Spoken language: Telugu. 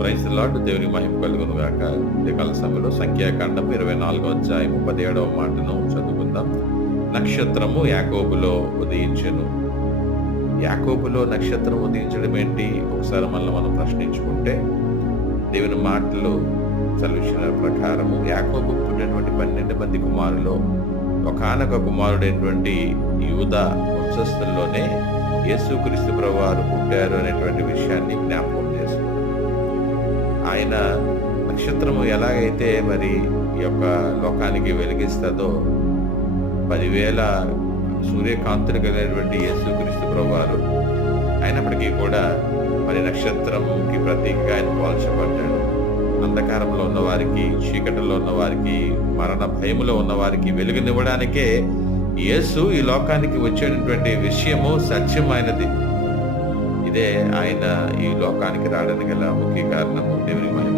Praise the lord. దేవునికి మహిమ కలుగును గాక. ఉదయకాల సమయంలో సంఖ్యాకాండం 24వ అధ్యాయం 17వ మాటను చదువుకుందాం. నక్షత్రము యాకోబులో ఉదయించెను. యాకోబులో నక్షత్రం ఉదయించడం ఏంటి? ఒకసారి మనం ప్రశ్నించుకుంటే దేవుని మాటలు చదివిన ప్రకారము యాకోబు పుట్టినటువంటి 12 మంది కుమారులు ఒకానొక కుమారుడైనటువంటి యూదా వంశస్థుల్లోనే యేసుక్రీస్తు ప్రభువారు పుట్టారు అనేటువంటి విషయాన్ని జ్ఞాపకం చేసుకుంటారు. ఆయన నక్షత్రము ఎలాగైతే మరి ఈ యొక్క లోకానికి వెలిగిస్తుందో 10,000 సూర్యకాంతులు కలిగినటువంటి యేసుక్రీస్తు ప్రభువారు అయినప్పటికీ కూడా మరి నక్షత్రంకి ప్రతీకగా ఆయన పోల్చబడ్డాడు. అంధకారంలో ఉన్నవారికి, చీకటిలో ఉన్నవారికి, మరణ భయములో ఉన్నవారికి వెలుగునివ్వడానికే యేసు ఈ లోకానికి వచ్చేటటువంటి విషయము సత్యమైనది. ఇదే ఆయన ఈ లోకానికి రావడానికి గల ముఖ్య కారణము. దేవునికి మహిమ